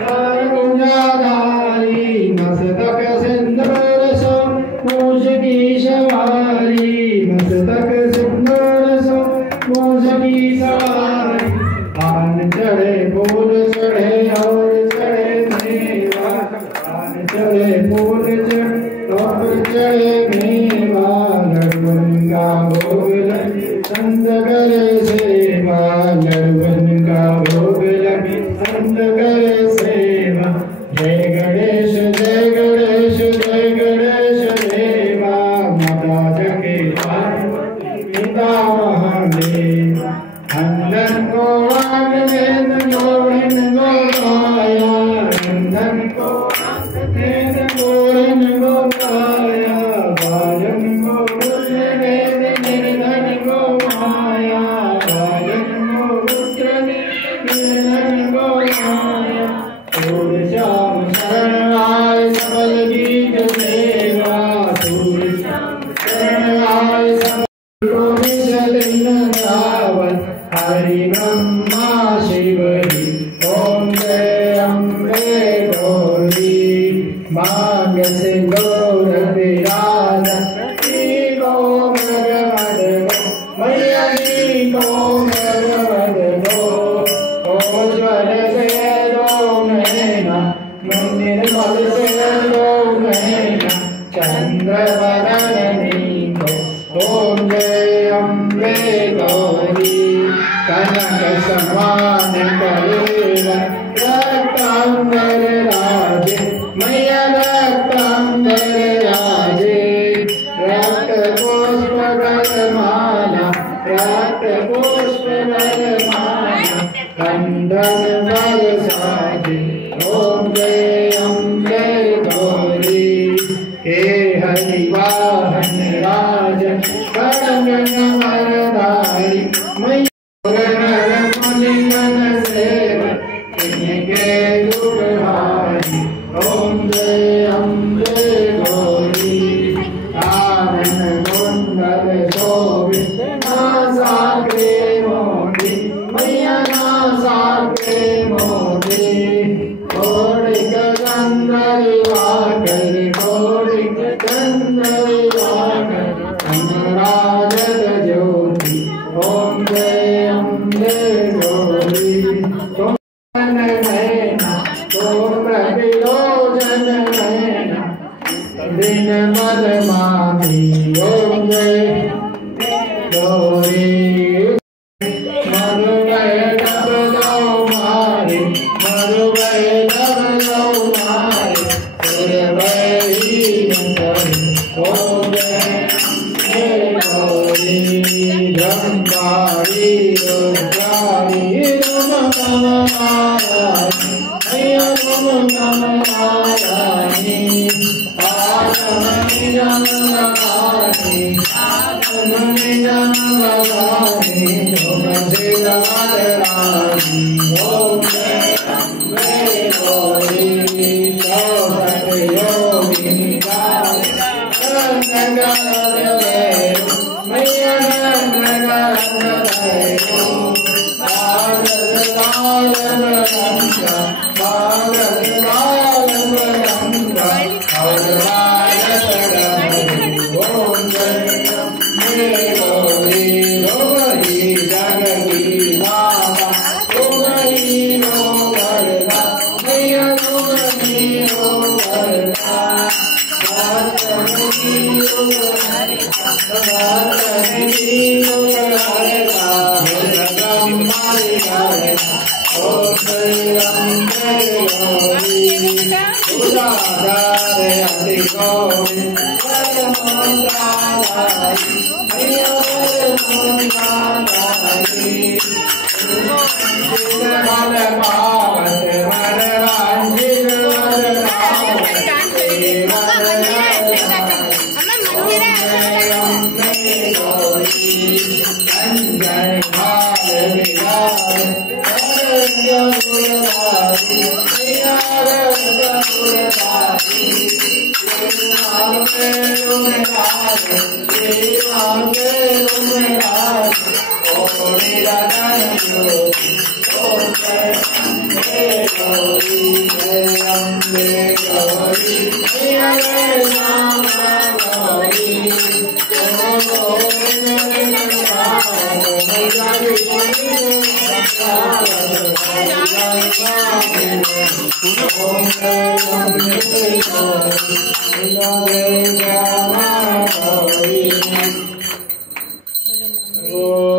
गुंजाधारी मस्तक सिंदूर सो मूछ की सवारी मस्तक सिंदूर सो मूछ की सवारी पान चढ़े फूल चढ़े और चढ़े मेवा पान चढ़े फूल चढ़े और चढ़े मेवा लड्डून का भोग लगे संत करे सेवा लड्डून का भोग लगे संत करे सेवा जय गणेश जय गणेश जय गणेश देवा माता जगे पार्वती पिता महादेव नंदन को वेद गोविंद गोपाया नंदन को वेद गोविंद गोपाया बाजन को वेद निर्धन गोपाया बाजन को रुद्र निर्धन गोपाया सूर श्याम शरण आए सबल गीत सेवा सूर श्याम शरण आए सबल हरि ब्रह्मा शिव ओम जय अम्बे गौरी मांग सिंदूर विराज को भगवद मैया को भगवद ओज्वल से दो महीना निर्मल से दो महीना चंद्र वदनी को ओम जय अम्बे गौरी कनक समान कलेव रक्तांबर राजे मैया रक्तांबर राजे रक्त पुष्प गलमाला रक्त पुष्प गलमाला कंदन बरसाजे ओम जय अम्बे गौरी हे हरि वाहन राज करन वरदारी मैया ओम जय अम्बे गौरी कानन कुंडल शोभित नासाग्रे मोती मैया नासाग्रे मोती कोटिक चंद्रिवाकर कोटिक चंद्रिवाकर अनुराजत ज्योति ओम जय अम्बे गौरी प्रतिलोचन नयना दिन मदमाती ओम जय गौरी मधुमय तब दो मारे मधुमय तब दो मारे सुरवैरी ओम जय गौरी ब्रह्मारी रुद्रारी रुम नमनारायणी आत्मनि नमनारायणी आत्मनि नमनारायणी ओम शिवरात्रि ओम जय अम्बे गौरी योगिनी मैया Oh, Oh